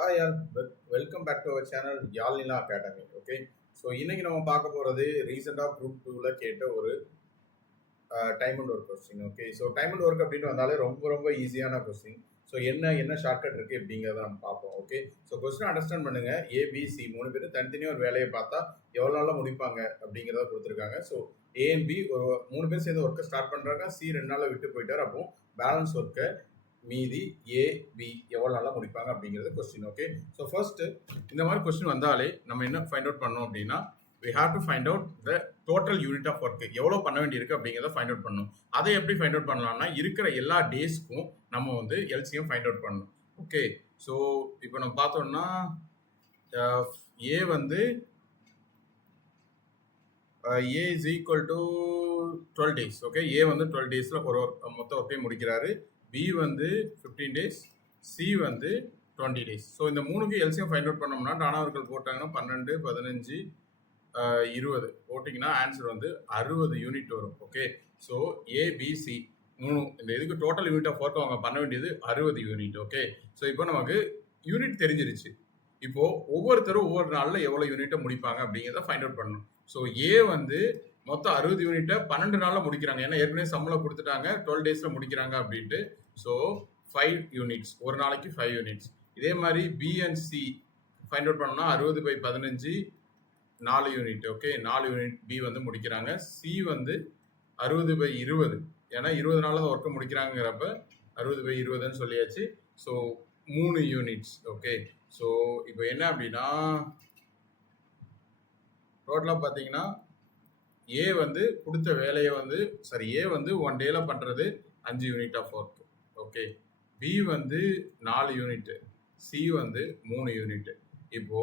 Hi all, welcome back to our channel Yalnila Academy. Okay, so இன்னைக்கு நம்ம பார்க்க போகிறது ரீசெண்டாக குரூப் டூவில் கேட்ட ஒரு time and work question. Okay, so time and work அப்படின்னு வந்தாலே ரொம்ப ரொம்ப ஈஸியான கொஸ்டின். ஸோ என்ன ஷார்ட்கட் இருக்குது அப்படிங்கிறத நம்ம பார்ப்போம். ஓகே, ஸோ கொஸ்டின் அண்டர்ஸ்டாண்ட் பண்ணுங்க. ஏபிசி மூணு பேர் தனித்தனியாக ஒரு வேலையை பார்த்தா எவ்வளோ நாளில் முடிப்பாங்க அப்படிங்கிறத கொடுத்துருக்காங்க. ஸோ ஏ அண்ட் பி ஒரு மூணு பேர் சேர்ந்து ஒர்க்கை ஸ்டார்ட் பண்ணுறாங்க. சி 2 நாளில் விட்டு போயிட்டார். அப்போ பேலன்ஸ் ஒர்க்கை மீதி ஏ பி எவ்வளோ நாளாக முடிப்பாங்க அப்படிங்கிறது கொஸ்டின். ஓகே, ஸோ ஃபர்ஸ்ட் இந்த மாதிரி கொஸ்டின் வந்தாலே நம்ம என்ன ஃபைண்ட் அவுட் பண்ணோம் அப்படின்னா we have to find out the total unit of work எவ்வளோ பண்ண வேண்டியிருக்கு அப்படிங்கிறத ஃபைண்ட் அவுட் பண்ணணும். அதை எப்படி ஃபைண்ட் அவுட் பண்ணலாம்னா இருக்கிற எல்லா டேஸ்க்கும் நம்ம வந்து எல்சிஎம் ஃபைண்ட் அவுட் பண்ணணும். ஓகே, ஸோ இப்போ நம்ம பார்த்தோம்னா ஏ வந்து A is equal to 12 days. Okay, A வந்து 12 டேஸில் ஒரு மொத்த ஒர்க்கையும் முடிக்கிறாரு. பி வந்து 15 டேஸ், சி வந்து 20 டேஸ். ஸோ இந்த மூணுக்கு எல்சிஎம் ஃபைண்ட் அவுட் பண்ணோம்னா மாணவர்கள் போட்டாங்கன்னா 12, 15, 20 போட்டிங்கன்னா ஆன்சர் வந்து 60 யூனிட் வரும். ஓகே, ஸோ ஏபிசி மூணு இந்த இதுக்கு டோட்டல் யூனிட் ஆஃப் ஒர்க் அவங்க பண்ண வேண்டியது 60 யூனிட். ஓகே, ஸோ இப்போ நமக்கு யூனிட் தெரிஞ்சிருச்சு. இப்போ ஒவ்வொருத்தரும் ஒவ்வொரு நாளில் எவ்வளோ யூனிட்டை முடிப்பாங்க அப்படிங்கிறத ஃபைண்ட் அவுட் பண்ணணும். ஸோ ஏ வந்து மொத்தம் 60 யூனிட்டை 12 நாளில் முடிக்கிறாங்க. ஏன்னா ஏற்கனவே சம்பளம் கொடுத்துட்டாங்க 12 டேஸில் முடிக்கிறாங்க அப்படின்ட்டு. ஸோ 5 யூனிட்ஸ், ஒரு நாளைக்கு 5 யூனிட்ஸ். இதே மாதிரி B and C find out பண்ணோம்னா 60/15 4 யூனிட். ஓகே, 4 யூனிட் பி வந்து முடிக்கிறாங்க. சி வந்து 60/20, ஏன்னா 20 நாளில் தான் ஒர்க்கை முடிக்கிறாங்கிறப்ப 60/20ன்னு சொல்லியாச்சு. So 3 units. ஓகே, ஸோ இப்போ என்ன அப்படின்னா டோட்டலாக பார்த்தீங்கன்னா ஏ வந்து கொடுத்த வேலையை வந்து ஏ வந்து 1 டேல பண்ணுறது 5 unit of work. Okay, B வந்து 4 யூனிட், சி வந்து 3 யூனிட். இப்போ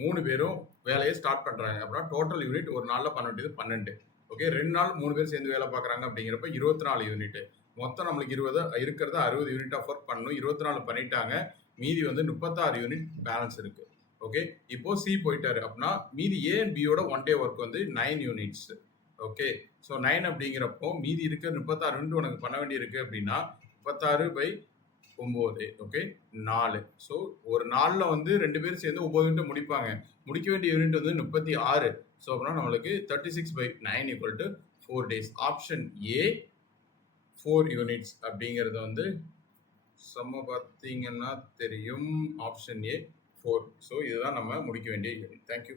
3 பேரும் வேலையை ஸ்டார்ட் பண்ணுறாங்க அப்படின்னா டோட்டல் யூனிட் ஒரு நாளில் பண்ண வேண்டியது 12. ஓகே, 2 நாள் 3 பேர் சேர்ந்து வேலை பார்க்குறாங்க அப்படிங்கிறப்ப 24 யூனிட். மொத்தம் நம்மளுக்கு 20 இருக்கிறத 60 யூனிட் ஆஃப் ஒர்க் பண்ணணும். 24 பண்ணிட்டாங்க, மீதி வந்து 36 யூனிட் பேலன்ஸ் இருக்கு. ஓகே, இப்போ சி போயிட்டாரு அப்படின்னா மீதி ஏ அண்ட் பியோட 1 டே ஒர்க் வந்து 9 யூனிட்ஸ். ஓகே, ஸோ 9 அப்படிங்கிறப்போ மீதி இருக்கிற 36 யூனிட் உனக்கு பண்ண வேண்டியிருக்கு அப்படின்னா 36/9. ஓகே, 4. ஸோ ஒரு நாளில் வந்து 2 பேர் சேர்ந்து 9 யூனிட் முடிப்பாங்க. முடிக்க வேண்டிய யூனிட் வந்து 36. ஸோ அப்படின்னா நம்மளுக்கு 36/9 = 4 டேஸ். ஆப்ஷன் ஏ 4 யூனிட்ஸ் அப்படிங்கிறது வந்து சம்ம பார்த்தீங்கன்னா தெரியும். Option A 4. ஸோ இதுதான் நம்ம முடிக்க வேண்டிய யூனிட். தேங்க்யூ.